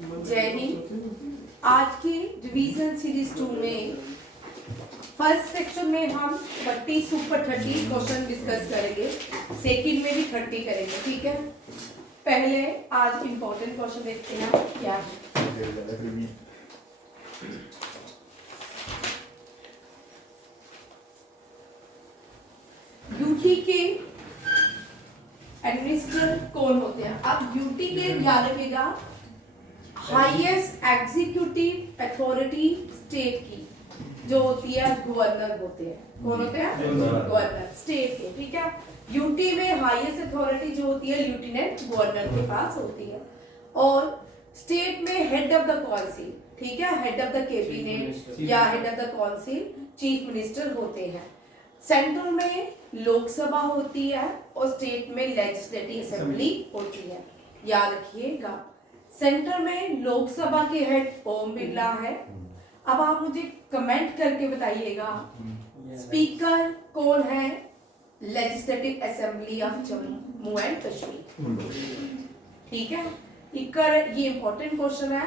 जय हिंद। आज की रिवीजन सीरीज 2 में फर्स्ट सेक्शन में हम 30 सुपर 30 क्वेश्चन डिस्कस करेंगे, सेकंड में भी 30 करेंगे, ठीक है। पहले आज इंपॉर्टेंट क्वेश्चन देखते हैं क्या है। यूटी के एडमिनिस्ट्रेटर कौन होते हैं? अब यूटी के याद रखिएगा, हाईएस्ट एग्जीक्यूटिव अथॉरिटी स्टेट की जो होती है गवर्नर होते हैं। कौन होते हैं? गवर्नर स्टेट के, ठीक है। यूटी में हाईएस्ट अथॉरिटी जो होती है लेफ्टिनेंट गवर्नर के पास होती है, और स्टेट में हेड ऑफ द काउंसिल, ठीक है, हेड ऑफ द कैबिनेट या head of the council chief minister होते हैं। सेंट्रल में लोकसभा होती है और स्टेट में लेजिस्लेटिव असेंबली होती है, याद रखिएगा। सेंटर में लोकसभा के हेड ओम बिरला है। अब आप मुझे कमेंट करके बताइएगा स्पीकर कौन है legislative assembly of Jammu and Kashmir, ठीक है। ये इंपॉर्टेंट क्वेश्चन है,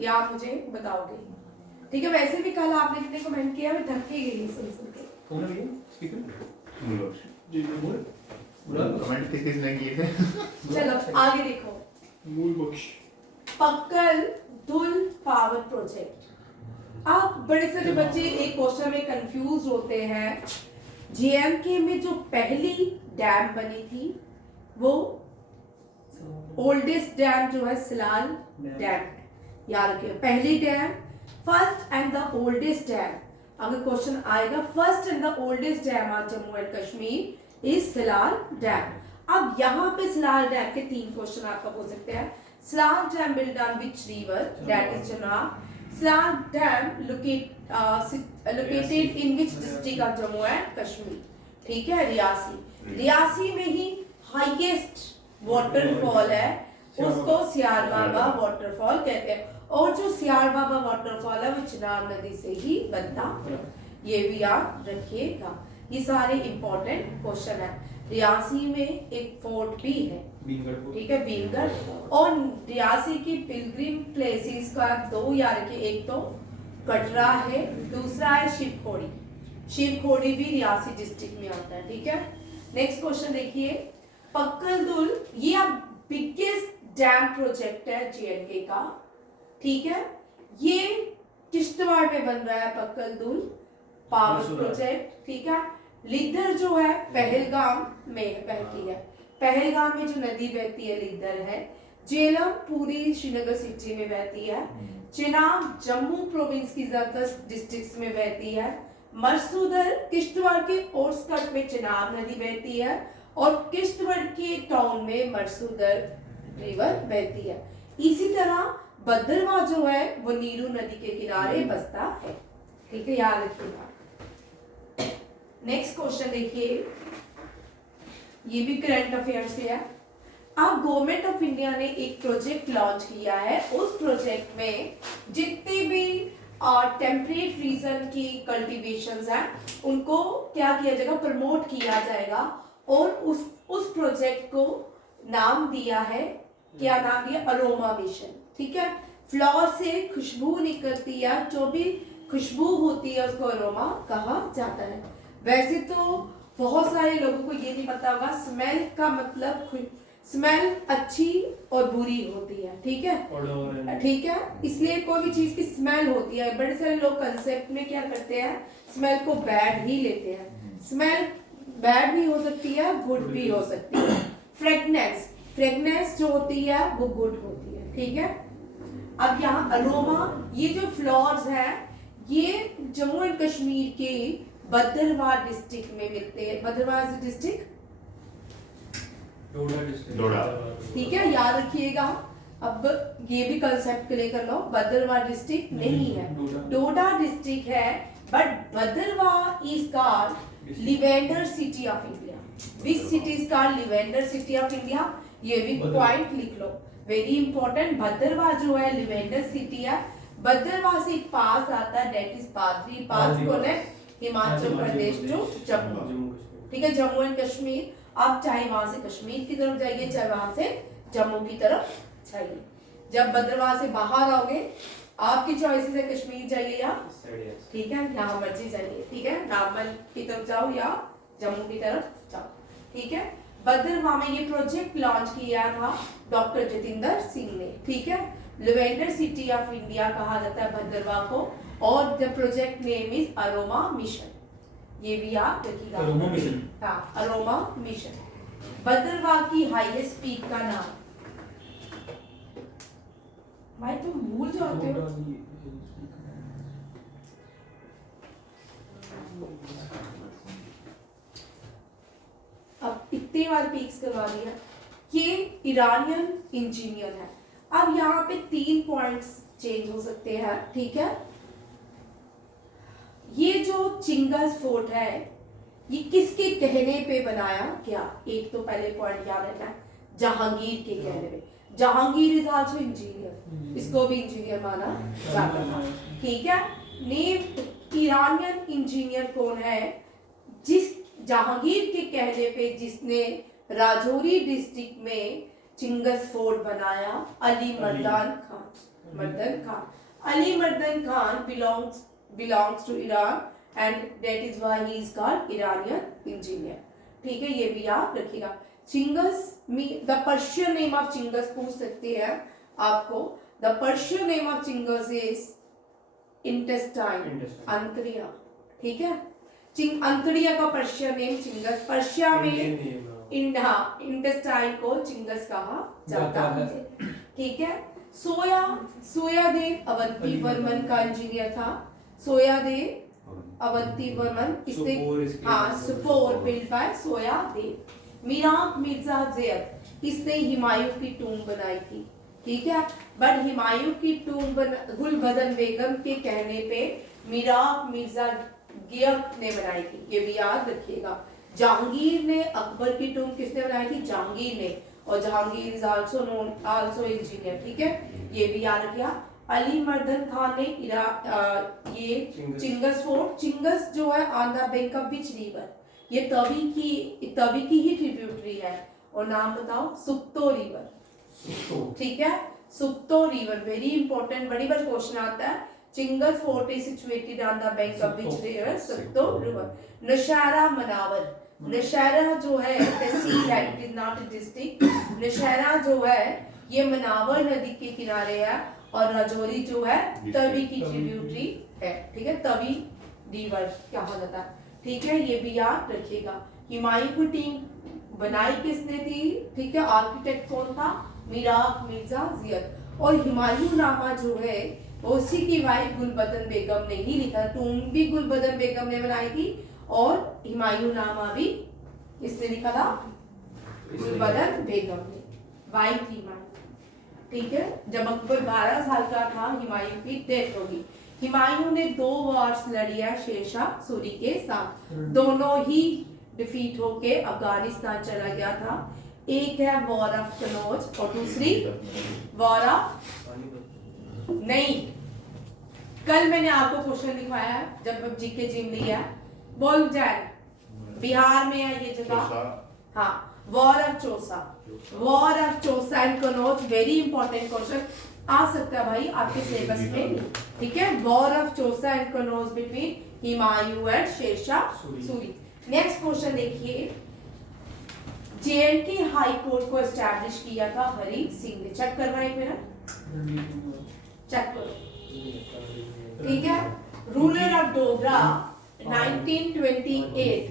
ये आप मुझे बताओगे, ठीक है। वैसे भी कल आपने कितने कमेंट किया, मैं थक के गई सुन के। कौन है स्पीकर? कमेंट किसने किए थे? चलो आगे देखो, मूल बख्श पक्कल दुल पावर प्रोजेक्ट। आप बड़े सारे बच्चे एक क्वेश्चन में कंफ्यूज होते हैं। जेएमके में जो पहली डैम बनी थी वो ओल्डेस्ट डैम जो है सिलाल डैम, याद रखिए। पहली dam, first and the oldest dam. अगर क्वेश्चन आएगा first and the oldest dam of Jammu and Kashmir is सिलाल dam. अब यहाँ पे सिलाल डैम के 3 क्वेश्चन आपका हो सकते हैं। सिलाल dam built on which river? That is Chenab. Silan Dam located in which district of Jammu and Kashmir? ठीक है, रियासी। रियासी में ही हाईएस्ट वाटरफॉल है, उसको सियार बाबा वाटरफॉल कहते हैं, और जो सियार बाबा वाटरफॉल है वो चिनाब नदी से ही बनता है, ये भी याद रखिएगा। ये सारे इंपॉर्टेंट क्वेश्चन है। रियासी में एक फोर्ट भी है, ठीक है, भीमगढ़। और रियासी की पिलग्रिम प्लेसेस का 2 याद रखिए, एक तो कटरा है, दूसरा है शिवखोड़ी। शिवखोड़ी भी रियासी डिस्ट्रिक्ट में आता है, ठीक है। नेक्स्ट क्वेश्चन देखिए, पक्कल दुल, ये अब बिगेस्ट डैम प्रोजेक्ट है जेएनके का, ठीक है। ये किश्तवाड़ में बन रहा है पक्कल दुल पावर प्रोजेक्ट, ठीक है। लिद्धर जो है पहलगाम में बहती है, पहलगाम में जो नदी बहती है लिद्धर है। जेलम पूरी श्रीनगर सिटी में बहती है। चिनाब जम्मू प्रोविंस की ज्यादातर डिस्ट्रिक्ट्स में बहती है। मरसूदर किश्तवाड़ के आउटस्कर्ट में चिनाब नदी बहती है, और किश्तवाड़ के टाउन में मरसूदर रिवर बहती है। इसी तरह भद्रवाह जो है वो नीरू नदी के किनारे बसता है, ठीक है, याद रखिएगा। नेक्स्ट क्वेश्चन देखिए, ये भी करंट अफेयर से है। अब गवर्नमेंट ऑफ इंडिया ने एक प्रोजेक्ट लॉन्च किया है। उस प्रोजेक्ट में जितने भी टेम्परेट रीजन की कल्टीवेशंस हैं उनको क्या किया जाएगा, प्रमोट किया जाएगा। और उस प्रोजेक्ट को नाम दिया है, क्या नाम दिया? अरोमा मिशन, ठीक है। फ्लावर से खुशबू निकलती है, जो भी खुशबू होती है उसको अरोमा कहा जाता है। वैसे तो बहुत सारे लोगों को ये नहीं पता होगा स्मेल का मतलब, स्मेल अच्छी और बुरी होती है, ठीक है, ठीक है। इसलिए कोई भी चीज की स्मेल होती है, बड़े सारे लोग कंसेप्ट में क्या करते हैं, स्मेल को बैड ही लेते हैं। स्मेल बैड भी हो सकती है, गुड भी हो सकती है। फ्रेगनेंस, फ्रेगनेंस जो होती है वो गुड होती है, ठीक है। अब यहाँ अरोमा, ये जो फ्लावर्स हैं ये जम्मू एंड कश्मीर के भद्रवाह डिस्ट्रिक्ट में मिलते हैं। भद्रवाह डिस्ट्रिक्ट डोडा, ठीक है, याद रखिएगा। अब ये भी कंसेप्ट क्लियर कर लो, भद्रवाह डिस्ट्रिक्ट नहीं है, डोडा डिस्ट्रिक्ट है। But Bhaderwah is called lavender city of India. Which city is called lavender city of India? ये भी पॉइंट लिख लो, वेरी इंपॉर्टेंट। भद्रवाह जो है लिवेंडर सिटी है। भद्रवाह से एक पास आता है, that is Padri pass, connect Himachal Pradesh to Jammu, ठीक है, जम्मू एंड कश्मीर। आप चाहे वहां से कश्मीर की तरफ जाइए, चाहे वहां से जम्मू की तरफ जाइए। जब भद्रवाह से बाहर आओगे आपकी चॉइसेस है कश्मीर जाइए या ठीक है यहाँ मर्जी जाइए, ठीक है रामबन की तरफ जाओ या जम्मू की तरफ जाओ, ठीक है। भद्रवाह में ये प्रोजेक्ट लॉन्च किया था डॉक्टर जितेंद्र सिंह ने, ठीक है। लेवेंडर सिटी ऑफ इंडिया कहा जाता है भद्रवाह को, और the project name is aroma mission, ये भी आप देखिएगा, अरोमा मिशन, हाँ अरोमा मिशन। भद्रवाह की हाईएस्ट पीक का नाम, भाई तुम भूल जाते हो। अब इतनी बार पीक्स करवा दिया, ये ईरानियन इंजीनियर है। अब यहाँ पे 3 पॉइंट्स चेंज हो सकते हैं, ठीक है। ये जो चिंगस फोर्ट है ये किसके कहने पे बनाया गया, एक तो पहले पॉइंट याद रखना है, जहांगीर के कहने पे। जहांगीर इज आल्सो इंजीनियर, इसको भी इंजीनियर माना जाता था, ठीक है। नेम ईरानियन इंजीनियर कौन है, जिस जहांगीर के कहने पे जिसने राजौरी डिस्ट्रिक्ट में चिंगस फोर्ट बनाया, अली मर्दान खान। मर्दन खान, अली मर्दन Khan belongs to Iran and that is why he is called Iranian engineer, ठीक है, ये भी आप रखिएगा। Chingus the Persian name of Chingus पूछ सकते हैं आपको, the Persian name of Chingus is intestine, अंतड़िया, ठीक है। अंतड़िया का पर्शियन नेम चिंगस, पर्शिया में इंटेस्टाइन को चिंगस कहा जाता है, ठीक है। सोयादेव अवंती वर्मन का इंजीनियर था, सोयादेव अवंती वर्मन, इसने हाँ सुपोर बिल्ड बाय सोयादेव। मीराब मिर्जा ज़ैद, इसने हुमायूं की टूम बनाई थी, ठीक है। बट हुमायूं की टूम गुलबदन बेगम के कहने पे मीराब मिर्जा गियत ने बनाई थी, ये भी याद रखिएगा। जहांगीर ने अकबर की टूम किसने बनाई थी, जहांगीर ने, और Jahangir is also known also engineer, ठीक है, ये भी याद रखिएगा। अली मर्दन खान ने ये चिंगस फोर्ट, चिंगस जो है on the bank of which river, ये तवी की ही ट्रिब्यूटरी है, और नाम बताओ, सुक्तो रिवर, ठीक है, सुक्तो रिवर, वेरी इंपॉर्टेंट, बड़ी बार क्वेश्चन आता है। Chingus fort is situated on the bank of which river, Sukto river. Nowshera Manawar, Nowshera जो है तहसील है, it is not a district. Nowshera जो है ये मनावर नदी के किनारे है, और राजौरी जो है तवी की ट्रिब्यूटरी है, ठीक है, तवी रिवर कहा जाता है, ठीक है, ये भी याद रखिएगा। हुमायूं की टीम बनाई किसने थी, ठीक है, आर्किटेक्ट कौन था, मीराब मिर्जा ज़ैद। और हुमायूं नामा जो है उसी की वाइफ गुलबदन बेगम ने ही लिखा, टूम भी गुलबदन बेगम ने बनाई थी, और हुमायूं नामा भी इसने लिखा था गुलबदन बेगम ने, वाइफ थी, ठीक है। जब अकबर 12 साल का था हुमायूं की डेथ होगी। हुमायूं ने 2 वॉर्स लड़ी है शेरशाह सूरी के साथ, दोनों ही डिफीट होके अफगानिस्तान चला गया था। एक है वॉर ऑफ कनौज और दूसरी वॉर ऑफ नहीं, कल मैंने आपको क्वेश्चन दिखाया है जब जीके जिम लिया, बोल जाए बिहार में है ये जगह, हाँ, war of Chausa, war of Chausa and Kannauj, very important question आ सकता है भाई आपके सिलेबस में, ठीक है। War of Chausa and Kannauj between Humayun and Sher Shah Suri. Next question देखिए, जेएंडके हाई कोर्ट को एस्टैब्लिश किया था हरि सिंह ने, चेक करना एक मिनट, चेक करो, ठीक है। रूलर ऑफ डोगरा 1928,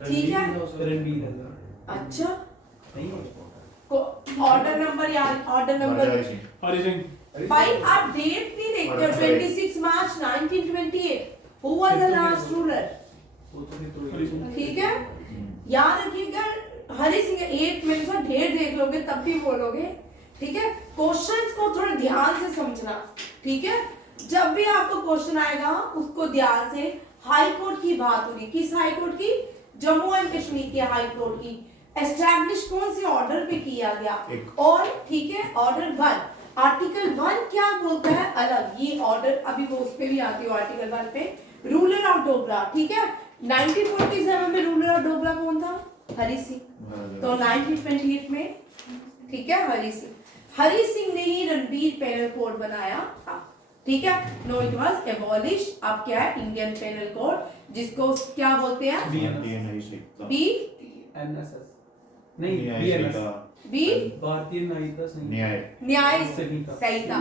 ठीक है, अच्छा, ऑर्डर नंबर यार, ऑर्डर नंबर भाई आप डेट नहीं देखते हो, 26 मार्च 1928, who was the last ruler, ठीक है, याद रखिएगा। हरि सिंह 8 मिनट का डेट देख लोगे तब भी बोलोगे, ठीक है। क्वेश्चंस को थोड़ा ध्यान से समझना, ठीक है, जब भी आपको क्वेश्चन आएगा उसको ध्यान से, हाई कोर्ट की बात होगी, किस हाई कोर्ट की, जम्मू एंड कश्मीर के हाई कोर्ट की, एस्टैब्लिश कौन से ऑर्डर पे किया गया, और ठीक है, ऑर्डर 1, आर्टिकल 1 क्या बोलता है अलग, ये ऑर्डर अभी वो उस पे भी आती है आर्टिकल 1 पे। रूलर ऑफ डोगरा, ठीक है, 1947 में रूलर ऑफ डोगरा कौन था, हरि सिंह, तो 1928 में, ठीक है, हरि सिंह। हरि सिंह ने ही रणबीर पेनल कोड बनाया था, ठीक है। No it was abolish. अब क्या है, इंडियन पेनल कोड, जिसको क्या बोलते हैं, बी एनएसएस नहीं, BNS बी भारतीय न्याय न्याय संहिता। संहिता,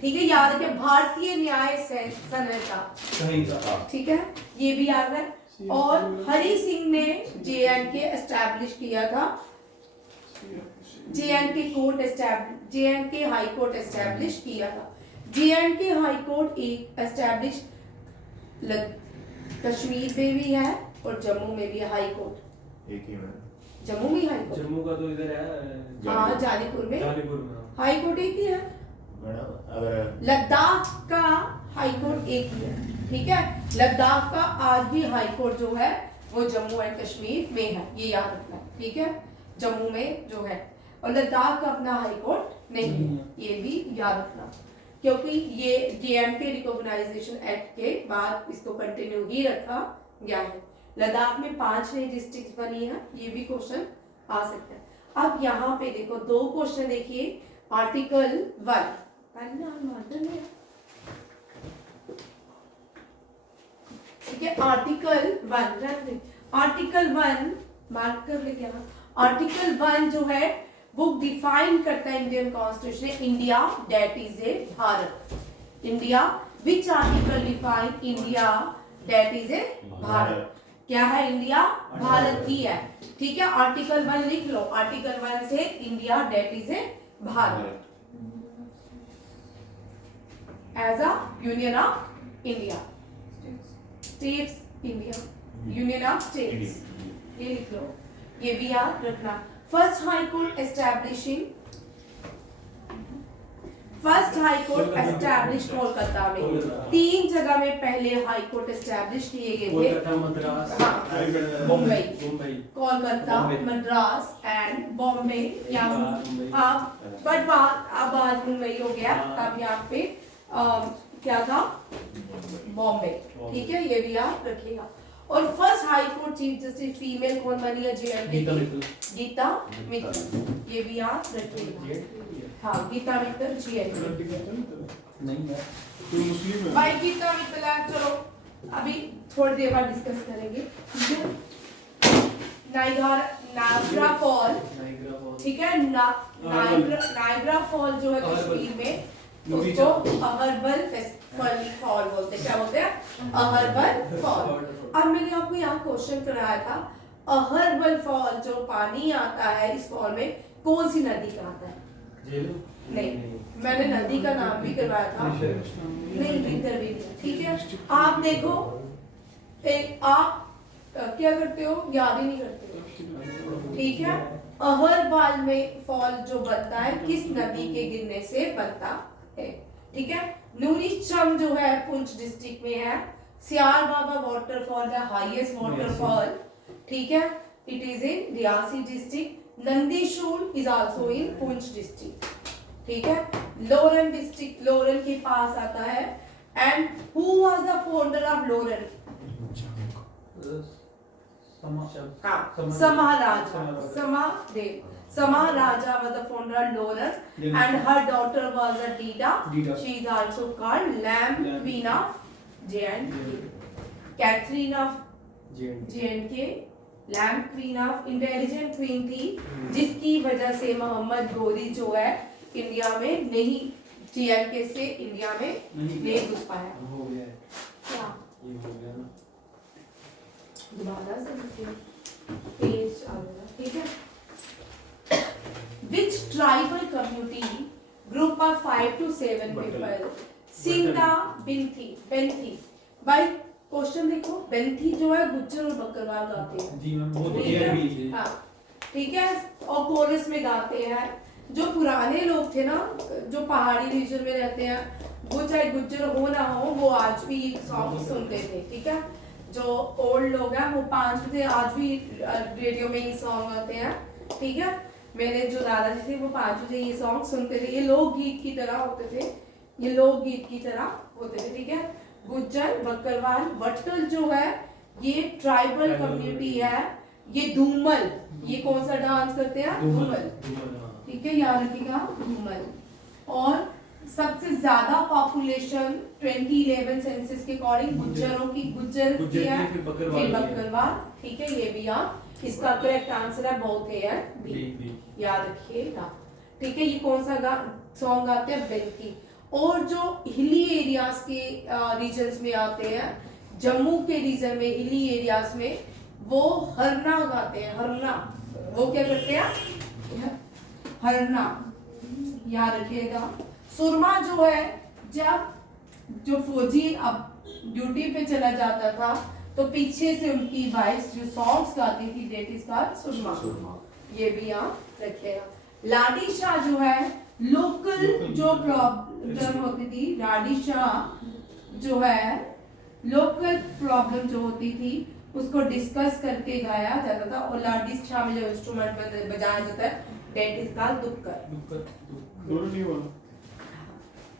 ठीक है, याद रखें, भारतीय न्याय संहिता, संहिता। ठीक है, ये भी याद है। और हरि सिंह ने JNK एस्टैब्लिश किया था, JNK court establish, JNK high court establish किया था। JNK हाई कोर्ट एक एस्टैब्लिश कश्मीर में भी है और जम्मू में भी है हाई कोर्ट। एक ही में जम्मू में हाई कोर्ट, जम्मू का तो इधर है, हाँ जानीपुर में में। हाई कोर्ट एक ही है। मैडम अगर लद्दाख का हाई कोर्ट एक ही है, ठीक है। लद्दाख का आज भी हाई कोर्ट जो है वो जम्मू एंड कश्मीर में है, ये याद रखना है, ठीक है। जम्मू में जो है, और लद्दाख का अपना हाई कोर्ट नहीं है, ये भी याद रखना, क्योंकि ये JNK रिकॉग्नाइजेशन एक्ट के बाद इसको कंटिन्यू ही रखा गया है। लद्दाख में 5 नई डिस्ट्रिक्ट बनी है, ये भी क्वेश्चन आ सकता है। अब यहाँ पे देखो 2 क्वेश्चन देखिए। आर्टिकल 1, ठीक है, आर्टिकल 1, आर्टिकल 1 मार्क कर लेके आना। आर्टिकल 1 जो है वो डिफाइन करता है इंडियन कॉन्स्टिट्यूशन में India that is a Bharat. India, which article define India that is a Bharat. क्या है, इंडिया भारत ही है, ठीक है। आर्टिकल 1 लिख लो, आर्टिकल 1 से India that is a Bharat as a union of India, states India, union of states, ये लिख लो, ये भी याद रखना। First high court establishing, first high court establish Kolkata में। 3 जगह में पहले हाई कोर्ट एस्टैब्लिश किए गए थे, कोलकाता, मद्रास, मुंबई, मुंबई, कोलकाता, मद्रास एंड बॉम्बे। हाँ, बट अब आज मुंबई हो गया, तब यहाँ पे क्या था, बॉम्बे, ठीक है, ये भी याद रखिएगा। और first high court chief justice female कौन बनी है, गीता मित्तल, ये भी याद रखिएगा। हाँ, गीता मित्तल नहीं है तो मुस्लिम है भाई, गीता मित्तल है। चलो अभी थोड़ी देर बाद डिस्कस करेंगे, ठीक है। नायग्रा फॉल, ठीक है, नायग्रा फॉल जो है कश्मीर में, उसको अहरबल फॉल बोलते हैं। क्या बोलते हैं, अहरबल फॉल। अब मैंने आपको यहाँ क्वेश्चन कराया था, अहरबल फॉल जो पानी आता है इस फॉल में कौन सी नदी का आता है? नहीं, मैंने नदी का नाम भी करवाया था, नहीं विंटर, ठीक है। आप देखो, आप क्या करते हो, याद ही नहीं करते हो, ठीक है। अहरबल में फॉल जो बनता है किस नदी के गिरने से बनता है, ठीक है। नूरी चम जो है पुंछ डिस्ट्रिक्ट में है। Siyar Baba waterfall the highest waterfall, ठीक है, it is in Reasi district. Nandishool is also in Poonch district, ठीक है। लोरन डिस्ट्रिक्ट, लोरन के पास आता है। And who was the founder of Loran? Samaharaja was the founder of Loran, and her daughter was a Dida. She is also called Lamb Queen of J&K. Catherine of J&K, Lamb Queen of Intelligent Queen थी, जिसकी वजह से मोहम्मद गोरी जो है India में नहीं, J&K से India में नहीं घुस पाया। हो गया है, क्या ये हो गया ना, दोबारा से देखिए, पेज आ गया, ठीक है। Which tribal community group of 5 to 7 people sing the Benthi? भाई क्वेश्चन देखो, बेंथी जो है गुज्जर और बकरवाल गाते हैं, जी मैम, बहुत ठीक क्लियर है, भी है। हाँ, ठीक है, और कोरस में गाते हैं। जो पुराने लोग थे ना, जो पहाड़ी रीजन में रहते हैं, वो चाहे गुज्जर हो ना हो, वो आज भी सॉन्ग सुनते थे, ठीक है। जो ओल्ड लोग हैं वो 5 बजे आज भी रेडियो में ही सॉन्ग आते हैं, ठीक है। मेरे जो दादाजी थे वो 5 बजे ये सॉन्ग सुनते थे। ये लोकगीत की तरह होते थे, ये लोकगीत की तरह होते थे, ठीक है। गुज्जर, बकरवाल, वट्टल जो है ये ट्राइबल कम्युनिटी है। ये धूमल, ये कौन सा डांस करते हैं? धूमल, ठीक है, याद रखिएगा ह्यूमन। और सबसे ज्यादा पॉपुलेशन 2011 सेंसस के अकॉर्डिंग गुज्जरों की, गुज्जर की है, फिर फिर बकरवाल बकरवाल। ठीक है, ये भी याद, इसका करेक्ट आंसर है both A and B, B. याद रखिएगा। ठीक है, ये कौन सा सॉन्ग गाते हैं? बिल्की। और जो हिली एरियाज के रीजन्स में आते हैं, जम्मू के रीजन में, हिली एरियाज में, वो हरना गाते हैं, हरना। वो क्या करते हैं? हरना, याद रखिएगा। सुरमा जो है, जब जो फौजी अब ड्यूटी पे चला जाता था तो पीछे से उनकी वाइफ जो सॉन्ग्स गाती थी, दैट इज कॉल्ड सुरमा। ये भी याद रखिएगा। लाडी शाह जो है, लोकल जो प्रॉब्लम होती थी, लाडी शाह जो है, लोकल प्रॉब्लम जो होती थी उसको डिस्कस करके गाया जाता था। और लाडी शाह में जो इंस्ट्रूमेंट बजाया जाता है, दैट इज कॉल्ड दुक्कर। दोनों नहीं बोला।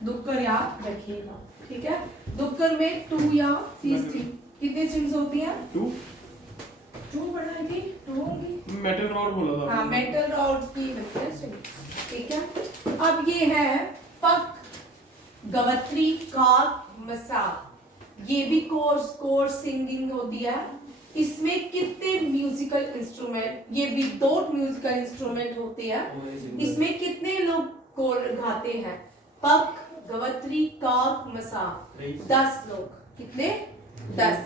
दुक्कर याद रखिएगा। ठीक है, दुक्कर में 2 या 3 स्ट्रिंग, कितनी स्ट्रिंग्स होती हैं? 2 बढ़ाएंगे, 2 होंगी। मेटल रॉड बोला था। हाँ, मेटल रॉड्स की बनती है स्ट्रिंग। ठीक है, अब ये है पक, गवत्री, काक, मसा। ये भी कोर्स सिंगिंग होती है। इसमें कितने म्यूजिकल इंस्ट्रूमेंट, ये विदाउट म्यूजिकल इंस्ट्रूमेंट होते हैं। इसमें कितने लोग कोर गाते हैं? पक, गवत्री, काक, मसा। 10 लोग। कितने? 10।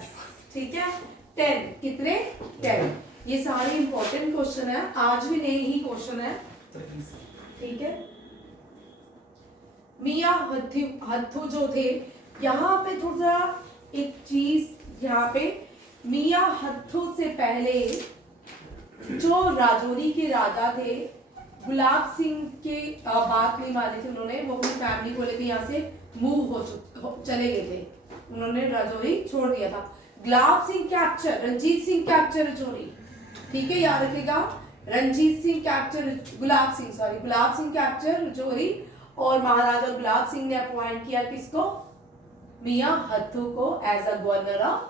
ठीक है, 10 कितने? 10। ये सारे इंपॉर्टेंट क्वेश्चन है, आज भी नए ही क्वेश्चन है। ठीक है, मियां हत्थु जो थे, यहाँ पे थोड़ा एक चीज, यहाँ पे मियां हत्थु से पहले जो राजौरी के राजा थे, गुलाब सिंह के बात नहीं मानी थी उन्होंने, वो अपनी फैमिली को लेकर यहाँ से मूव चले गए थे, उन्होंने राजौरी छोड़ दिया था। Gulab Singh capture, Ranjit Singh capture Rajouri. ठीक है, याद रखिएगा, रंजीत सिंह कैप्चर गुलाब सिंह कैप्चर राजौरी। और महाराजा गुलाब सिंह ने अपॉइंट किया किसको? मियां हत्थु को as a governor of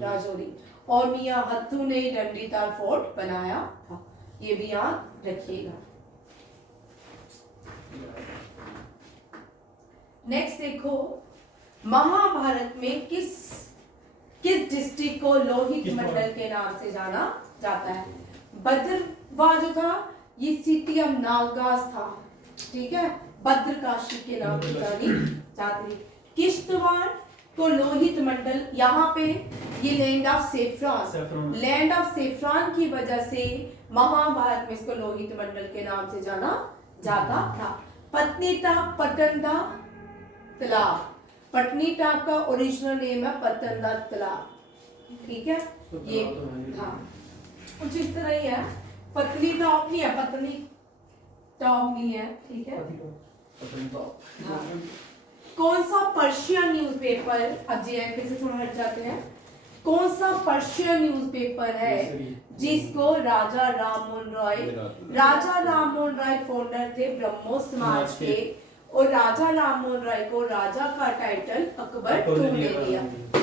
Rajouri. और मियां हत्थु ने डंडीताल फोर्ट बनाया था, ये भी याद रखिएगा। नेक्स्ट देखो, महाभारत में किस डिस्ट्रिक्ट को लोहित मंडल के नाम से जाना जाता है? भद्रवा जो था, ये सिटी ऑफ नागास था। ठीक है, भद्रकाशी के नाम से जानी जाती। किश्तवाड़ को लोहित मंडल, यहाँ पे ये लैंड ऑफ सेफ्रॉन की वजह से महाभारत में इसको लोहित मंडल के नाम से जाना जाता था। पत्नीटाप, पटनदा तालाब। पत्नीटाप का ओरिजिनल नेम है पतनदा तालाब। ठीक है, ये हाँ कुछ इस तरह ही है। पत्नीटाप नहीं है, पत्नीटाप नहीं है। ठीक है, हाँ। कौन सा पर्शियन न्यूज़पेपर, अब जेएनके से थोड़ा हट जाते हैं, कौन सा पर्शियन न्यूज़पेपर है जिसको राजा राममोहन रॉय फाउंडर थे ब्रह्मो समाज के, और राजा राममोहन रॉय को राजा का टाइटल अकबर टू ने दिया।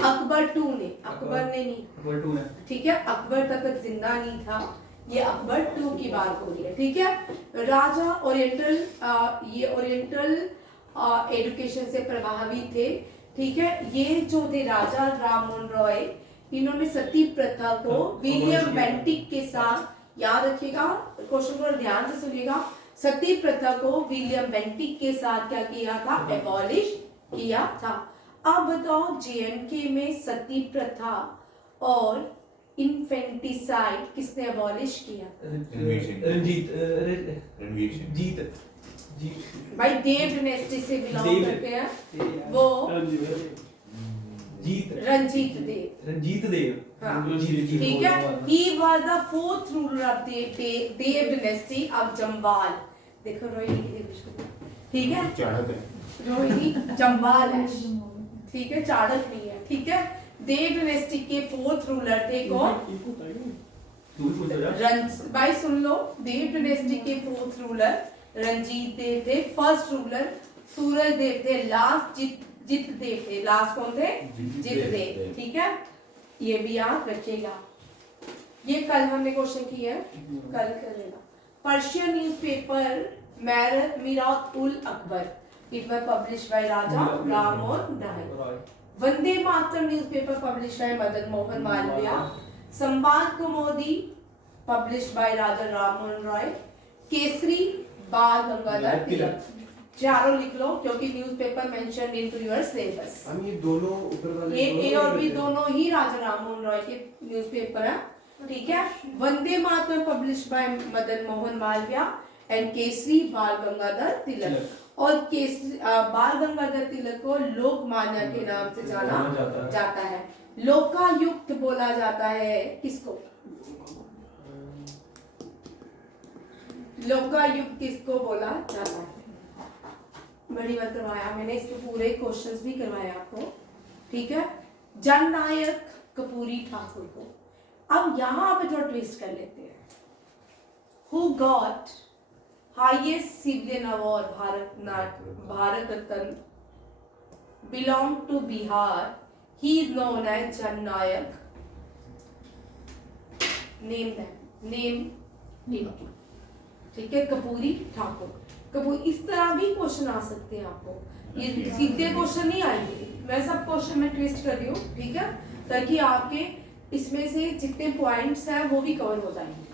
अकबर ने नहीं, ठीक है, अकबर तक जिंदा नहीं था, ये अकबर टू की बात हो रही है। ठीक है, राजा ओरिएंटल एजुकेशन से प्रभावित थे। ठीक है, ये जो थे राजा राममोहन रॉय, इन्होंने सती प्रथा को विलियम बेंटिक के साथ, याद रखिएगा, क्वेश्चन को ध्यान से सुनिएगा, सती प्रथा को विलियम बेंटिक के साथ क्या किया था? एबॉलिश किया था। अब बताओ, जेएनके में सती प्रथा और इन्फेंटिसाइड किसने एबॉलिश किया? भाई देव डायनेस्टी से बिलोंग करते हैं वो, रंजीत देव। हाँ, ठीक है, he was the fourth ruler of the Dev dynasty of Jamwal. देखो रोहिणी, ठीक है, रोहिणी जम्वाल है। ठीक है, चाणक नहीं है। ठीक है, देव डायनेस्टी के 4th रूलर थे कौन? भाई सुन लो, देव डायनेस्टी के 4th रूलर रंजीत देव थे, 1st रूलर सूरज देव थे, लास्ट जित देव थे। लास्ट कौन थे? जित देव। ठीक है, ये भी याद रखिएगा। ये कल हमने क्वेश्चन किया है, कल करेगा। Persian newspaper Mirat ul Akbar. It was published by Raja Ram Mohan Roy. Vande Mataram newspaper published by Madan Mohan Malviya. Sambad Kaumudi published by Raja Ram Mohan Roy. Kesari Bal Gangadhar Tilak. चारों लिख लो क्योंकि newspaper mention into your syllabus. हम ये दोनों ऊपर वाले ये ए और बी दोनों ही राजा राममोहन रॉय के न्यूज़पेपर हैं, ठीक है। Vande Mataram published by Madan Mohan Malaviya and Kesari Bal Gangadhar तिलक। और केसरी बाल गंगाधर तिलक को लोकमान्य के नाम से जाना जाता है। लोकायुक्त बोला जाता है किसको? लोकायुक्त किसको बोला जाता है? बड़ी बार करवाया मैंने, इसके पूरे क्वेश्चंस भी करवाए आपको, ठीक है। जननायक कपूरी ठाकुर को। अब यहाँ पे थोड़ा ट्विस्ट कर लेते हैं। Who got highest civilian award Bharat Ratna belong to Bihar? He is known as Jannayak. Name them, name ठीक है, कपूरी ठाकुर। कपूर इस तरह भी क्वेश्चन आ सकते हैं आपको, ये सीधे क्वेश्चन नहीं आएंगे, मैं सब क्वेश्चन में ट्विस्ट कर रही हूँ, ठीक है, ताकि आपके इसमें से जितने पॉइंट्स हैं वो भी कवर हो जाएंगे।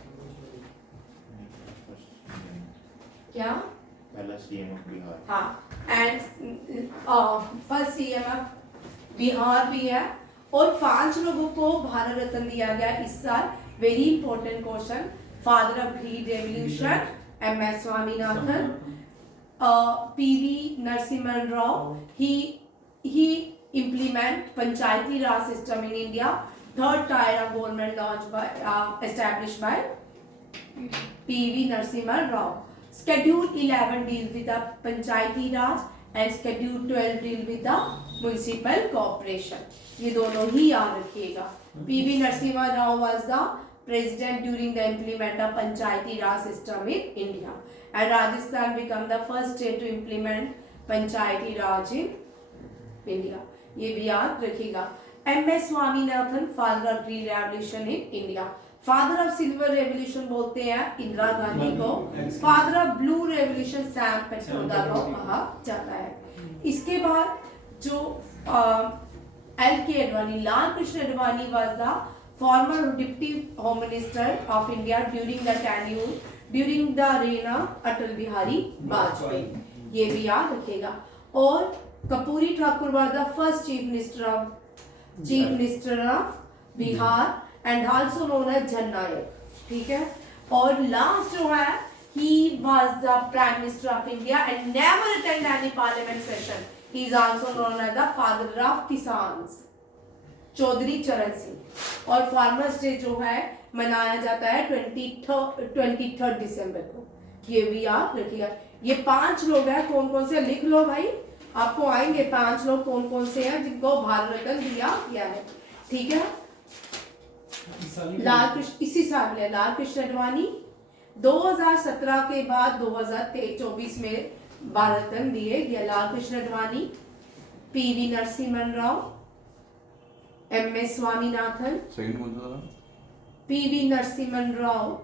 क्या? पहला सीएम ऑफ बिहार। हाँ, and first CM of Bihar भी है। और 5 लोगों को भारत रत्न दिया गया इस साल। Very important question. Father of green revolution M.S. Swaminathan, P.V. Narasimha Rao. He implement Panchayati Raj system in India. Third tier of government launched by established by P.V. Narasimha Rao. Schedule 11 deals with the Panchayati Raj and Schedule 12 deal with the municipal corporation. ये दोनों ही याद रखिएगा। P.V. Narasimha Rao was the president during the implement of Panchayati Raj system in India, and Rajasthan became the first state to implement Panchayati Raj in India. ये भी याद रखिएगा। M.S. Swaminathan, father of green revolution in India. Father of silver revolution बोलते हैं इंदिरा गांधी को। Father of blue revolution Sam Pitroda को कहा जाता है। इसके बाद जो L.K. Advani, Lal Krishna Advani was the former deputy home minister of India during the tenure during the reign of Atal Bihari Vajpayee, ये भी याद रखिएगा। और Kapuri Thakur was the first chief minister of Bihar and also known as जननायक, ठीक है। और last जो है he was the prime minister of India and never attended any parliament session. He is also known as the father of Kisans, Chaudhary चरण सिंह। और farmers day जो है मनाया जाता है 23 दिसंबर को, ये भी याद रखिएगा। ये 5 लोग हैं, कौन कौन से लिख लो भाई, आपको आएंगे 5 लोग कौन कौन से हैं जिनको भारत रत्न दिया गया है, ठीक है। इसी साल में लाल कृष्ण अडवाणी, 2017 के बाद 2024 में भारत रत्न दिए गए। Lal Krishna Advani, P.V. Narasimha Rao, M.S. Swaminathan, P.V. Narasimha Rao.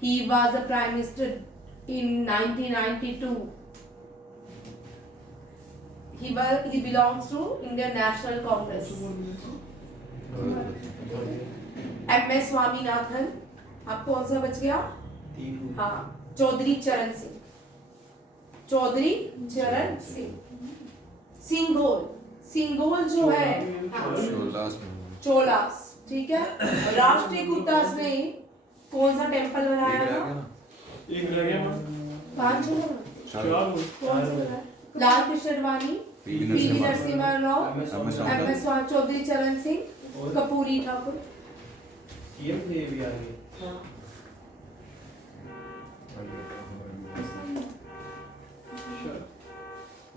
He was a prime minister in 1992. He belongs to Indian National Congress. M.S. Swaminathan, आप कौन सा बच गया? हाँ, चौधरी चरण सिंह, चौधरी चरण सिंह। सिंघोल जो है चोलास, ठीक है। राष्ट्रीय गुप्तास ने कौन सा टेम्पल बनाया था? एक रह गया। 5 कौन सा? लाल कृष्ण अडवाणी, P.V. नरसिम्हा राव, M.S. चौधरी चरण सिंह, कपूरी ठाकुर। सीएम थे भी आगे। हाँ।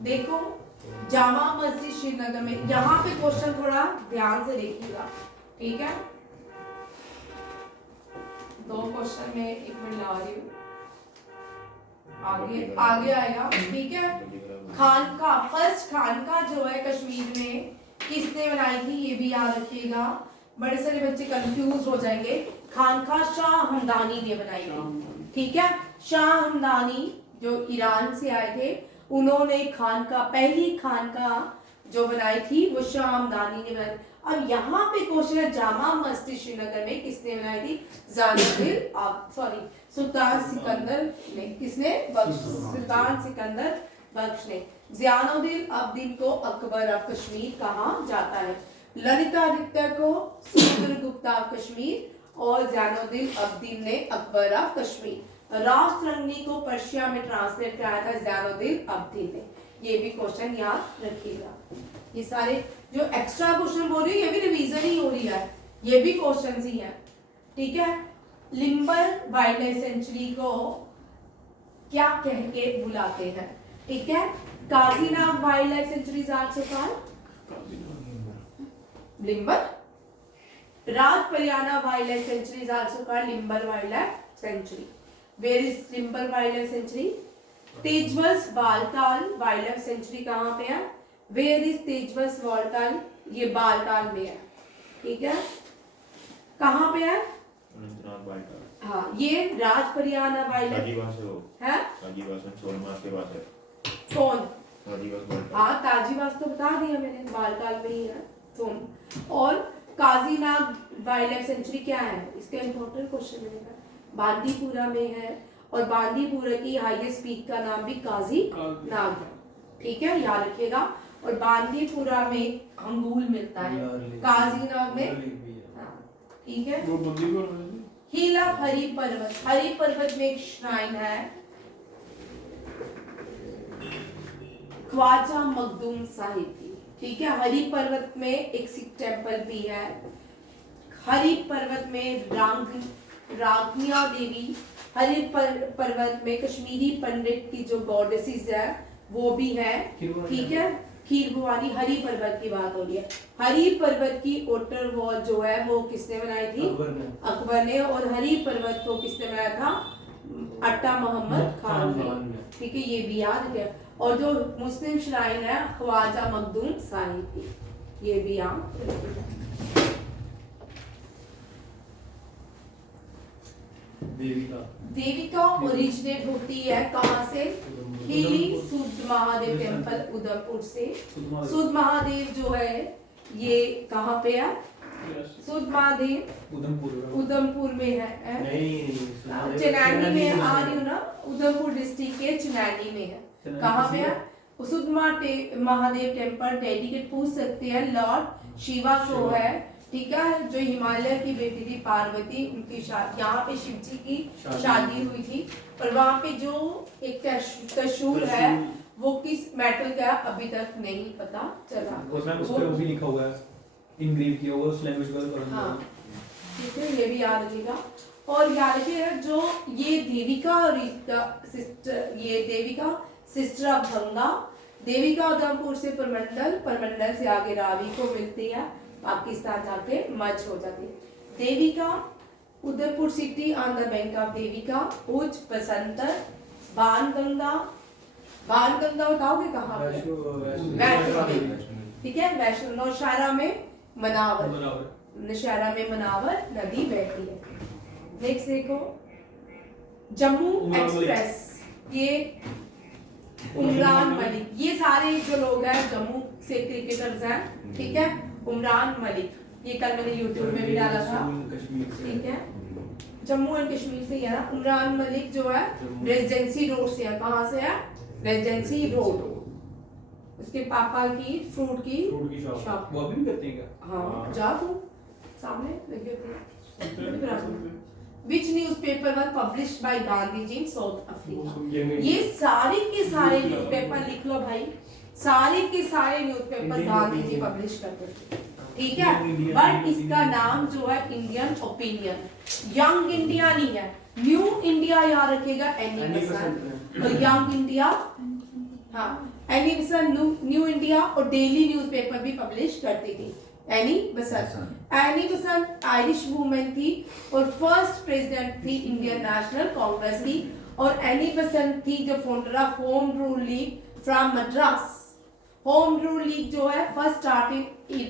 देखो जामा मस्जिद श्रीनगर में, यहाँ पे क्वेश्चन थोड़ा ध्यान से देखिएगा, ठीक है। 2 क्वेश्चन में एक मिनट ला रही हूँ, आगे आएगा, ठीक है। खानका, फर्स्ट खानका जो है कश्मीर में किसने बनाई थी, ये भी याद रखिएगा, बड़े सारे बच्चे कंफ्यूज हो जाएंगे। खानका शाह हमदानी ने बनाई थी, ठीक है। शाह हमदानी जो ईरान से आए थे, उन्होंने पहली खानका जो बनाई थी वो शाह हमदानी ने बनाई। अब यहाँ पे क्वेश्चन है, जामा मस्जिद श्रीनगर में किसने बनाई थी? सुल्तान सिकंदर ने। किसने? सुल्तान सिकंदर बख्श ने। ज़ियानुद्दीन अब्दीन को अकबर ऑफ कश्मीर कहा जाता है? ललितादित्य को समुद्रगुप्ता ऑफ कश्मीर और ज़ियानुद्दीन अब्दीन ने अकबर ऑफ कश्मीर। राष्ट्ररंगी को पर्शिया में ट्रांसलेट कराया था ज़ियानुद्दीन अब्दीन ने। ये भी क्वेश्चन याद रखिएगा। ये सारे जो एक्स्ट्रा क्वेश्चन बोल रही है ये भी रिवीजन ही हो रही है, ये भी क्वेश्चंस ही है, ठीक है। लिम्बर वाइल्ड लाइफ सेंचुरी को क्या कह के बुलाते हैं? ठीक है, Kazinag wild life sanctuary also called Limber. Rajpariana wild life sanctuary also called Limber wild life sanctuary. Where is Limber wild life sanctuary? Thajwas Baltal wild life sanctuary कहाँ पे है? Where is Thajwas Baltal? ये बालताल में है, ठीक है। कहाँ पे है? अनंतनाग बालताल। हाँ, ये राजपरियाना वाइल्ड लाइफ ताजीवास है वो। है। ताजीवास में सोलमार्ग के पास है। कौन? ताजीवास बालताल। हाँ, ताजीवास तो बता दिया मैंने, बालताल में ही है सोन। और काजीनाग वाइल्ड लाइफ सेंचुरी क्या है? इसका इंपॉर्टेंट क्वेश्चन है। बांदीपुरा में है और बांदीपुरा की हाईएस्ट पीक का नाम भी काजी नाग है, ठीक है, याद रखिएगा। और बांदीपुरा में अंगूल मिलता है, काजी नाग में, हाँ, ठीक है। वो बंदीपुर में हिल ऑफ हरि पर्वत, हरि पर्वत में एक श्राइन है ख्वाजा मखदूम साहिब की, ठीक है। हरि पर्वत में एक सिख टेम्पल भी है। हरि पर्वत में रागनिया देवी, हरि पर्वत में कश्मीरी पंडित की जो गॉडेसेस है वो भी है, ठीक है। खीर भवानी हरि पर्वत की बात हो रही है। हरि पर्वत की आउटर वॉल जो है वो किसने बनाई थी? अकबर ने। और हरि पर्वत को किसने बनाया था? अट्टा मोहम्मद खान ने, ठीक है, ये भी याद है। और जो मुस्लिम श्राइन है ख्वाजा मखदूम साहिब की, ये भी याद रखिएगा। देविका ओरिजिनेट होती है कहाँ से? हिली सुध महादेव टेम्पल उदयपुर से। सुध महादेव जो है ये कहाँ पे है? सुध महादेव उधमपुर में है, चनैनी में आ रही हूँ ना, उधमपुर डिस्ट्रिक्ट के चनैनी में है। कहाँ पे है? सुध महादेव टेम्पल डेडिकेट पूछ सकते हैं लॉर्ड शिवा को है, ठीक है। जो हिमालय की बेटी थी पार्वती, उनकी शादी यहाँ पे शिव जी की शादी हुई थी। और वहाँ पे जो एक त्रिशूल है वो किस मेटल का अभी तक नहीं पता चला। वो भी लिखा हुआ है, इंग्रेव किया हुआ उस लैंग्वेज का। हाँ, ठीक है, ये भी याद रखिएगा। और याद रखिएगा जो ये देविका सिस्टर ऑफ गंगा, देविका उधमपुर से परमंडल से आगे रावी को मिलती है, पाकिस्तान जाके मर्ज हो जाती है। Devika Udaipur city on the bank of Devika, उच्च बसंतर, बाणगंगा बताओगे कहाँ पे? वैष्णो, ठीक है, वैष्णो। नौशहरा में मनावर नदी बहती है। नेक्स्ट देखो, जम्मू एक्सप्रेस, ये उमरान मलिक, ये सारे जो लोग हैं जम्मू से क्रिकेटर्स हैं, ठीक है। उमरान मलिक, ये कल मैंने यूट्यूब में भी डाला था, ठीक है, जम्मू एंड कश्मीर से है ना। उमरान मलिक जो है रेजिडेंसी रोड से है। कहाँ से है? Residency road. उसके पापा की फ्रूट की शॉप। वो अभी भी करते हैं क्या? हाँ, जा तू सामने लगे होते। Which newspaper was published by Gandhi ji in South Africa? ये सारे के सारे न्यूज़पेपर लिख लो भाई, सारे के सारे न्यूज़पेपर गांधी जी पब्लिश करते थे, ठीक है। बट इसका नाम जो है इंडियन ओपिनियन, यंग इंडिया नहीं है, न्यू इंडिया याद रखेगा, एनी बसंत। और यंग इंडिया, हाँ, एनी बसंत न्यू इंडिया, और डेली न्यूज़पेपर भी पब्लिश करती थी एनी बसंत। एनी बसंत आयरिश वुमेन थी और फर्स्ट प्रेसिडेंट थी इंडियन नेशनल कांग्रेस की। और एनी बसंत थी जो founder of home rule league from Madras. Home rule league जो है फर्स्ट स्टार्टिंग इन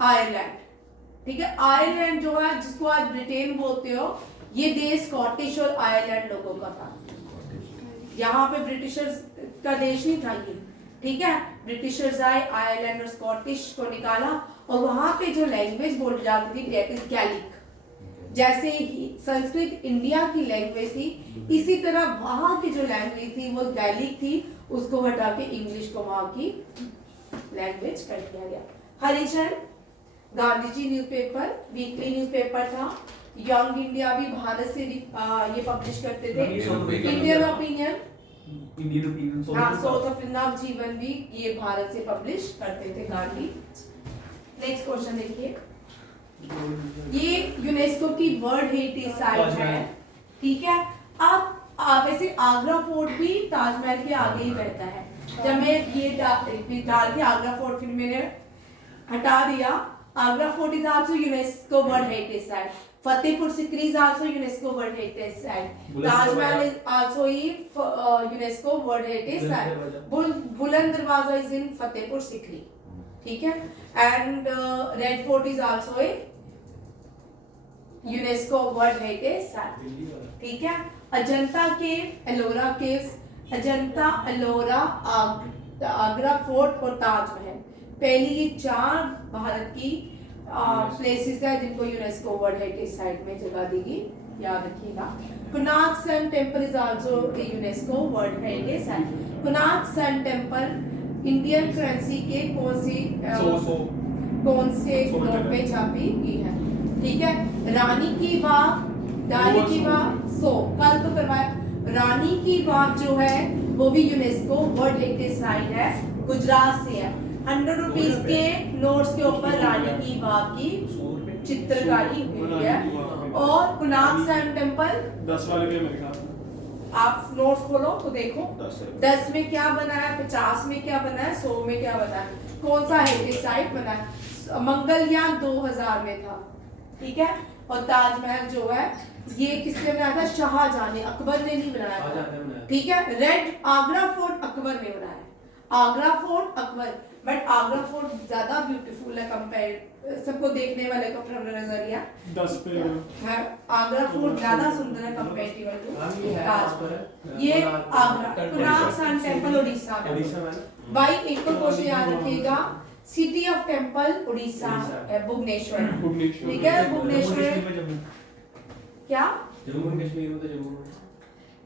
आयरलैंड, ठीक है। आयरलैंड जो है जिसको आज ब्रिटेन बोलते हो, ये देश स्कॉटिश और आयरलैंड लोगों का था, यहाँ पे ब्रिटिशर्स का देश नहीं था ये, ठीक है। ब्रिटिशर्स आए, आयरलैंड और स्कॉटिश को निकाला और वहां पे जो लैंग्वेज बोली जाती थी दैट इज गैलिक। जैसे ही संस्कृत इंडिया की लैंग्वेज थी, इसी तरह वहां की जो लैंग्वेज थी वो गैलिक थी, उसको हटा के इंग्लिश को वहां की लैंग्वेज कर दिया गया। हरिजन Gandhi ji newspaper, weekly newspaper था। यंग इंडिया भी भारत से ये पब्लिश करते थे। इंडियन ओपिनियन, इंडियन ओपिनियन, हाँ, साउथ ऑफ नवजीवन भी ये भारत से पब्लिश करते थे गांधी। नेक्स्ट क्वेश्चन देखिए, ये यूनेस्को की वर्ल्ड हेरिटेज साइट है, ठीक है। अब वैसे आगरा फोर्ट भी ताजमहल के आगे ही रहता है। जब मैं ये डाल के आगरा फोर्ट फिर मैंने हटा दिया। Agra fort is also UNESCO world heritage site. Fatehpur Sikri is also UNESCO World Heritage Site. Tajmahal is also UNESCO World Heritage Site. बुलंद दरवाजा is in फतेहपुर सिकरी, ठीक है। And Red Fort is also a UNESCO World Heritage Site, ठीक है। अजंता केव, Ellora caves, Ajanta, Ellora, Agra fort और ताजमहल, पहली ये 4 भारत की प्लेसेस है जिनको यूनेस्को वर्ल्ड हेरिटेज साइट में जगह देगी, याद रखिएगा। Konark sun temple is also a UNESCO world heritage site. Konark sun temple Indian currency के कौन से नोट पे छापी गई है, ठीक है। रानी की वाव, रानी की वाव कल तो करवाया। रानी की वाव जो है वो भी यूनेस्को वर्ल्ड हेरिटेज साइट है, गुजरात से है। 100 रुपीज के नोट्स के ऊपर रानी की वाव की चित्रकारी हुई है। और कुनाक सन टेम्पल 10 वाले में मेरे ख्याल में आप नोट्स खोलो तो देखो 10 में क्या बना है, 50 में क्या बना है, 100 में क्या बना है, कौन सा हेरिटेज साइट बना है। मंगलयान 2000 में था, ठीक है। और ताजमहल जो है ये किसने बनाया था, शाहजहां ने, अकबर ने नहीं बनाया था, ठीक है। रेड आगरा फोर्ट अकबर ने बनाया है, Agra fort Akbar, but Agra fort ज्यादा ब्यूटीफुल है कंपेयर, सबको देखने वाले को नजरिया 10 पे है। आगरा फोर्ट ज्यादा सुंदर है कंपेरेटिव टू ताजमहल। ये आगरा। कुनाक सन टेम्पल उड़ीसा में। भाई एक और क्वेश्चन याद रखिएगा, सिटी ऑफ टेम्पल उड़ीसा है भुवनेश्वर, ठीक है। भुवनेश्वर क्या, जम्मू कश्मीर में, तो जम्मू में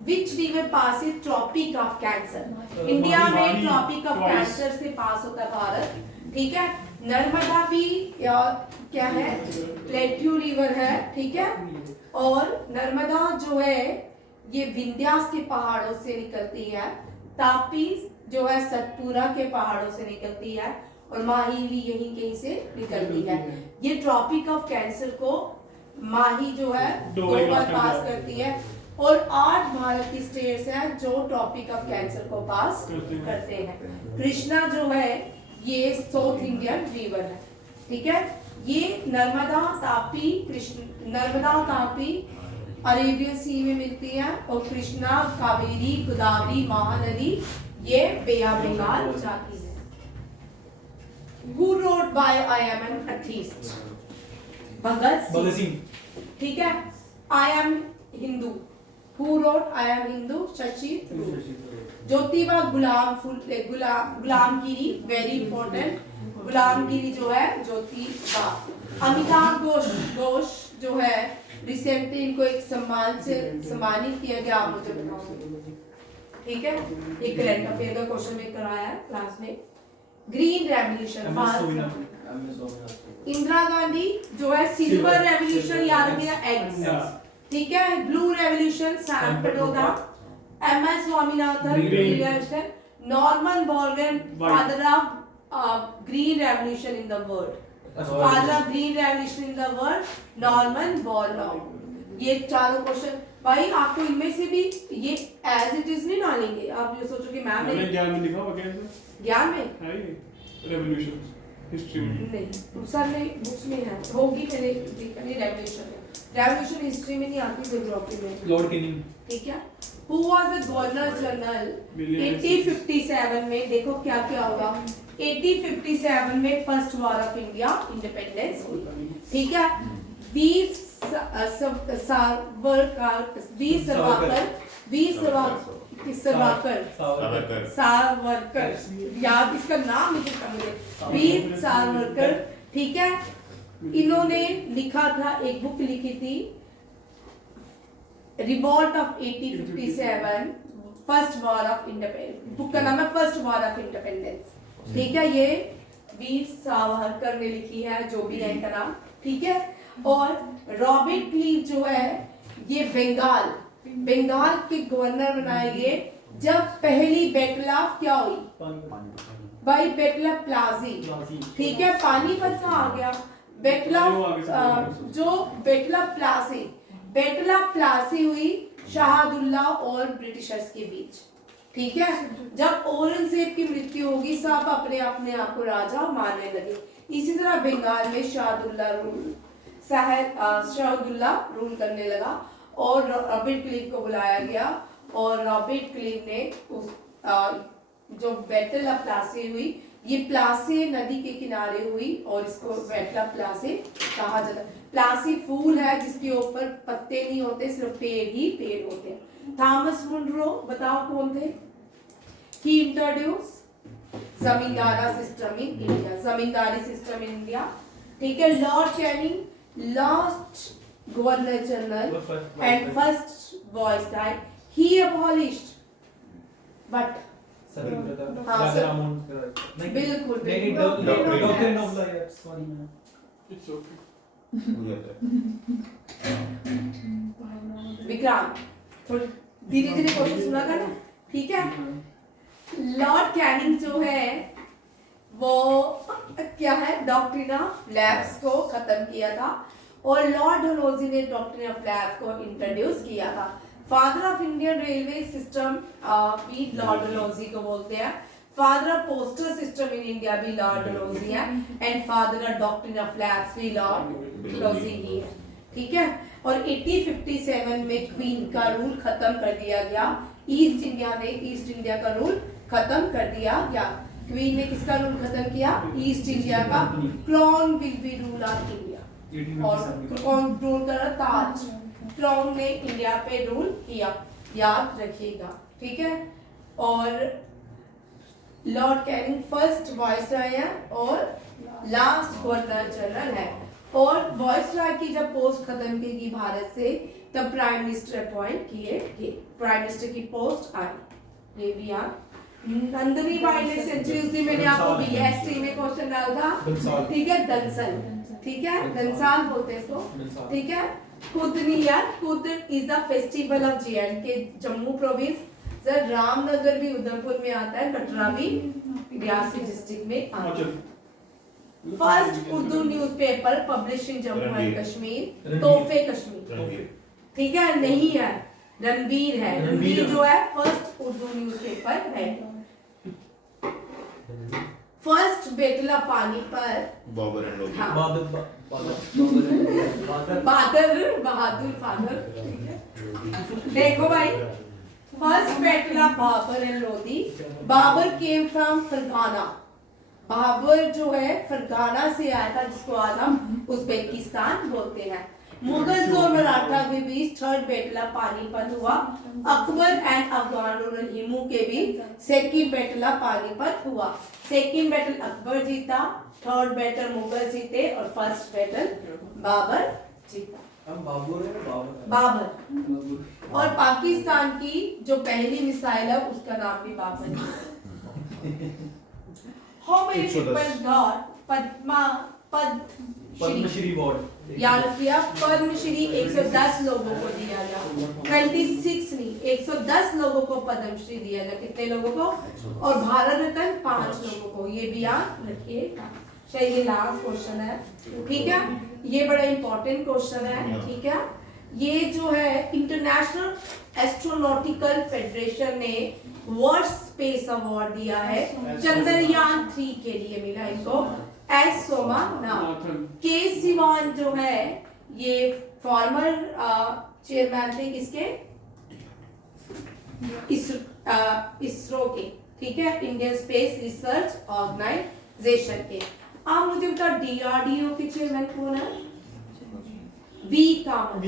Which river passes Tropic of Cancer? India में ट्रॉपिक ऑफ कैंसर से पास होता है भारत, ठीक है। नर्मदा भी क्या है, प्लेट्यू रिवर है, ठीक है। और नर्मदा जो है ये विंध्यास के पहाड़ों से निकलती है, तापी जो है सतपुरा के पहाड़ों से निकलती है, और माही भी यहीं कहीं से निकलती है। ये ट्रॉपिक ऑफ कैंसर को माही जो है 2 बार पास करती है, और 8 भारत की स्टेट्स हैं जो ट्रॉपिक ऑफ कैंसर को पास करते हैं। कृष्णा जो है ये साउथ इंडियन रिवर है, ठीक है। ये नर्मदा तापी, नर्मदा और तापी अरेबियन सी में मिलती है, और कृष्णा, कावेरी, गोदावरी, महानदी ये बे ऑफ बंगाल जाती है। Who wrote Why I Am an Atheist? Bhagat Singh, ठीक है। I am Hindu. Who wrote I am Hindu? Shashi Tharoor. Jyotiba Gulamgiri, very important, गुलामगिरी जो है ज्योतिबा। अमिताभ घोष जो है रिसेंटली इनको एक सम्मान से सम्मानित किया गया, आप मुझे बताओ, ठीक है। एक करंट अफेयर का क्वेश्चन में कराया है क्लास में। ग्रीन रेवोल्यूशन, इंदिरा गांधी जो है सिल्वर रेवोल्यूशन, याद रखिएगा एग्स, ठीक है। Blue revolution Sam Pitroda, MS Swaminathan, green revolution, Norman Borlaug, father of green revolution in the world, father of green revolution in the world, Norman Borlaug. ये चारों क्वेश्चन भाई आपको इनमें से भी ये एज इट इज नहीं डालेंगे, आप ये सोचो कि मैम ने ज्ञान में लिखा हुआ कैसे, ज्ञान में है रेवोल्यूशन हिस्ट्री में नहीं, सर ने बुक्स में है, होगी मैंने देखा नहीं। रेवोल्यूशन हिस्ट्री में नहीं आती, ज्योग्राफी में। लॉर्ड कैनिंग, ठीक है। Who was the governor general 1857 में, देखो क्या क्या होगा। 1857 में first war of India independence हुई, ठीक है। वीर सावरकर सावरकर सावरकर। सावरकर याद इसका नाम मुझे समझे वीर सावरकर। ठीक है, इन्होंने लिखा था, एक बुक लिखी थी revolt of 1857, first war of independence. Book का नाम है फर्स्ट वॉर ऑफ इंडिपेंडेंस। ठीक है, ये वीर सावरकर ने लिखी है, जो भी है इनका नाम। ठीक है, और रॉबर्ट क्लीव जो है ये बंगाल के गवर्नर बनाए गए जब पहली बैटल ऑफ क्या हुई भाई, बैटल ऑफ प्लासी। ठीक है, पानीपत कहाँ आ गया, बैटल ऑफ जो बैटल ऑफ प्लासी हुई शहादुल्ला और ब्रिटिशर्स के बीच। ठीक है, जब औरंगजेब की मृत्यु होगी सब अपने आप को राजा मानने लगे। इसी तरह बंगाल में शहादुल्ला रूल करने लगा और रॉबर्ट क्लीव को बुलाया गया और रॉबर्ट क्लीव ने उस जो बैटल ऑफ प्लासी हुई, ये प्लासी नदी के किनारे हुई और इसको बैटल ऑफ प्लासी कहा जाता है। प्लासी फूल है जिसके ऊपर पत्ते नहीं होते, सिर्फ पेड़ ही पेड़ होते हैं। थॉमस मुनरो बताओ कौन थे? He introduce zamindari system in India. ठीक है, Lord Canning last governor general and first viceroy. He abolished but बिल्कुल It's okay. विक्रांत थोड़ी धीरे धीरे क्वेश्चन सुना था ना। ठीक है, लॉर्ड कैनिंग जो है वो क्या है, डॉक्ट्रिन ऑफ लैब्स को खत्म किया था और लॉर्ड डलहौजी ने डॉक्ट्रिन ऑफ लैब्स को इंट्रोड्यूस किया था। Father of Indian railway system भी लॉर्ड डलहौजी को बोलते हैं। Father of postal system in India भी लॉर्ड डलहौजी है and father of doctrine of labs भी लॉर्ड डलहौजी ही है। ठीक है, और 1857 में क्वीन का रूल खत्म कर दिया गया। ईस्ट इंडिया का रूल खत्म कर दिया गया। क्वीन ने किसका रूल खत्म किया? ईस्ट इंडिया का। Crown will be rule of India और कौन रूल कर रहा? ताज। क्राउन ने इंडिया पे रूल किया, याद रखिएगा। ठीक है, और लॉर्ड कैनिंग फर्स्ट वाइसराय है और लास्ट गवर्नर जनरल है। और वाइसराय की जब पोस्ट खत्म की भारत से तब प्राइम मिनिस्टर अपॉइंट किए गए। प्राइम मिनिस्टर की पोस्ट आई। ये भी आप नंदनी भाई ने सेंचुरी, उस दिन मैंने आपको बीएसटी में क्वेश्चन डाला था। ठीक है, दंसल। ठीक है, दंसाल बोलते हैं इसको। ठीक है, कुदनी यार, कुद is the festival of J&K Jammu province. Sir Ramnagar भी उधमपुर में आता है, कटरा भी रियासी डिस्ट्रिक्ट में आता है। First Urdu newspaper publish in Jammu and Kashmir, तोहफे कश्मीर। ठीक है, नहीं है, रणवीर है। रणवीर जो है फर्स्ट उर्दू न्यूज़पेपर है। First battle of Panipat Babur and Lodhi. Bahadur father. देखो भाई, first battle of Babur and Lodhi. Babur came from Fergana. Babur जो है फरगाना से आया था, जिसको आज हम उज्बेकिस्तान बोलते हैं। मुगल्स और मराठा के बीच थर्ड बैटल ऑफ पानीपत हुआ। अकबर एंड अफगान रूलर हिमू के बीच सेकंड बैटल ऑफ पानीपत हुआ। सेकंड बैटल अकबर जीता, थर्ड बैटल मुगल जीते और फर्स्ट बैटल बाबर जीता। बाबर। और पाकिस्तान की जो पहली मिसाइल है उसका नाम भी बाबर है। How many people got Padma Shri award? याद रखिए, पद्मश्री 110 लोगों को दिया गया, 26 नहीं, 110 लोगों को पद्मश्री दिया गया। कितने लोगों को? और भारत रत्न 5 लोगों को। ये भी याद रखिएगा। चलिए, लास्ट क्वेश्चन है। ठीक है, ये बड़ा इंपॉर्टेंट क्वेश्चन है। ठीक है, ये जो है इंटरनेशनल एस्ट्रोनॉटिकल फेडरेशन ने वर्ल्ड स्पेस अवार्ड दिया है। चंद्रयान 3 के लिए मिला इनको। एस सोमनाथ। के सिवान जो है ये फॉर्मर चेयरमैन थे किसके? इसरो के। ठीक है, इंडियन स्पेस रिसर्च ऑर्गेनाइजेशन के। आप मुझे बताओ डीआरडीओ के चेयरमैन कौन है? V Kamat.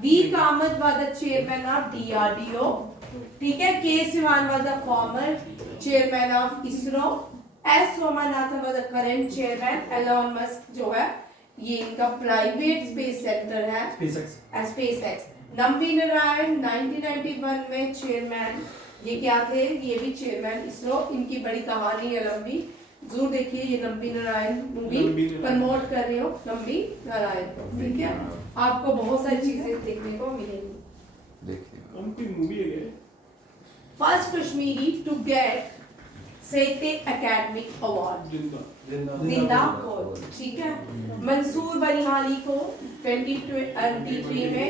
V Kamat was the chairman of DRDO ठीक है। K Sivan was the former chairman of ISRO, S Somanathan was the current chairman, Elon Musk जो है ये इनका प्राइवेट स्पेस सेंटर है स्पेसएक्स। नंबी नारायण 1991 में चेयरमैन, ये क्या थे, ये भी चेयरमैन इसरो। इनकी बड़ी कहानी है लंबी, जरूर देखिए ये नंबी नारायण मूवी प्रमोट कर रही हो नंबी नारायण, ठीक है। आपको बहुत सारी चीजें देखने को मिलेंगी। कौन सी मूवी है ये? फर्स्ट कश्मीरी टू गेट साहित्य अकेडमिक अवार्ड, जिंदा कौर, ठीक है। मंसूर बनिहाली को 2023 में,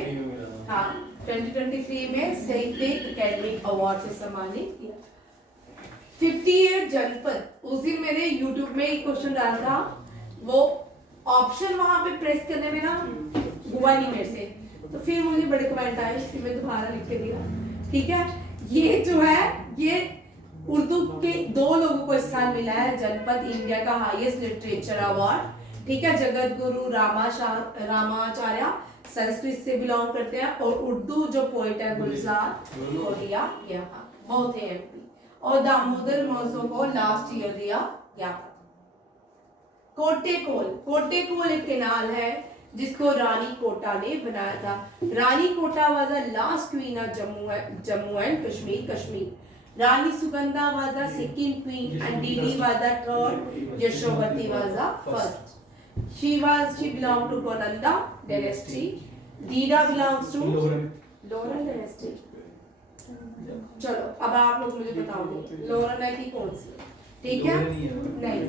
हाँ 2023 में साहित्य अकेडमिक अवार्ड से सम्मानित किया। 58 जनपद, उस दिन मैंने YouTube में एक क्वेश्चन डाला था, वो ऑप्शन वहां पे प्रेस करने में ना हुआ नहीं मेरे से, तो फिर मुझे बड़े कमेंट आए, फिर मैं दोबारा लिख के दिया, ठीक है। ये जो है ये उर्दू के 2 लोगों को इस साल मिला है जनपद इंडिया का हाईएस्ट लिटरेचर अवार्ड, ठीक है। जगत गुरु रामाचार्य संस्कृत से बिलोंग करते हैं, और उर्दू जो पोइट है गुलजार कोलिया यहाँ बहुत है MP, और दामोदर मौसो को लास्ट ईयर दिया गया। कोटेकोल एक केनाल है जिसको रानी कोटा ने बनाया था। Rani Kota was the last queen of Jammu and Kashmir. Rani Sugandha was the second queen and Didda was the third, Yashovati was the first. she belonged to Gonanda dynasty. Dida belongs to Lauren dynasty। चलो अब आप लोग मुझे बताओगे लोरेन है कि कौन सी, ठीक है, नहीं,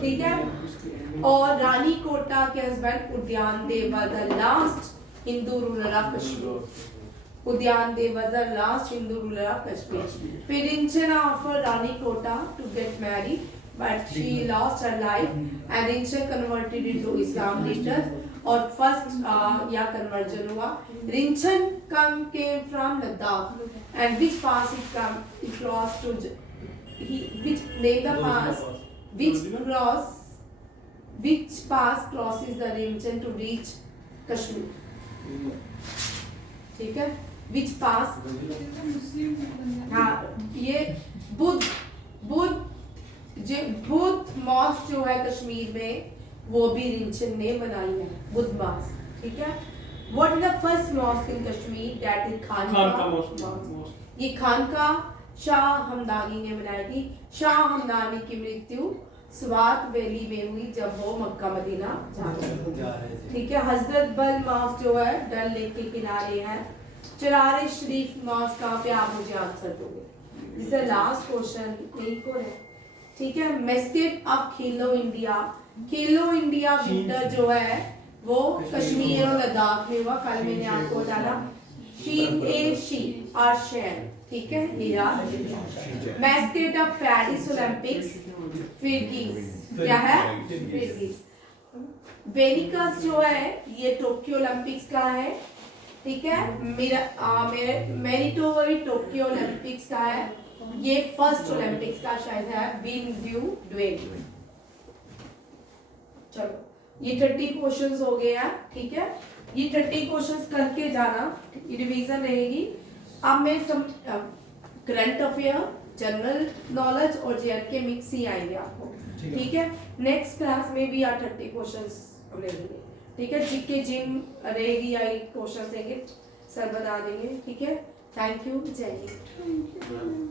ठीक है। और रानी कोटा के husband Udyan Dev was the last Hindu ruler of Kashmir. Udyan Dev was the last Hindu ruler of Kashmir. फिर Rinchen offered Rani Kota to get married, but she lost her life and Rinchen converted into Islam later, और फर्स्ट या कन्वर्जन हुआ। Rinchen came from Ladakh, and which pass it crossed to which name the pass which pass crosses the Rinchen to reach Kashmir, ठीक है। which pass, हाँ ये Buddha mask जो है कश्मीर में वो भी रिंचन ने बनाई है, बुद्ध मॉस्क, ठीक है। What is the first mosque in Kashmir? That is Khanqah mosque. ये खानका शाह हमदानी ने बनाई थी। शाह हमदानी की मृत्यु स्वात वैली में हुई जब वो मक्का मदीना जा रहे थे, ठीक है। हजरत बल मॉस्क जो है डल लेक के किनारे है। चरारे शरीफ मॉस्क कहाँ पे, आप मुझे आंसर दोगे। This is the last question, एक और है, ठीक है। मेस्केट ऑफ खेलो इंडिया विंटर जो है वो कश्मीर और लद्दाख में हुआ। कल मैंने आपको बताया शी और शेन, ठीक है। मेस्केट ऑफ पेरिस ओलंपिक्स फिरगिज, क्या है, फिरगिज। वेनिकस जो है ये टोक्यो ओलंपिक्स का है, ठीक है। मैनिटोबा टोक्यो ओलंपिक्स का है, ये फर्स्ट ओलंपिक्स का शायद है, बिन ड्यू ड्वेल। चलो ये 30 क्वेश्चंस हो गए हैं, ठीक है। ये 30 क्वेश्चंस करके जाना, ये रिवीजन रहेगी। अब मैं करंट अफेयर, जनरल नॉलेज और JNK मिक्स ही आएंगे आपको, ठीक है। नेक्स्ट क्लास में भी 30 क्वेश्चंस रहेंगे, ठीक है। जीके जिम रहेगी या क्वेश्चंस देंगे, सर बता देंगे, ठीक है। थैंक यू, जय हिंद।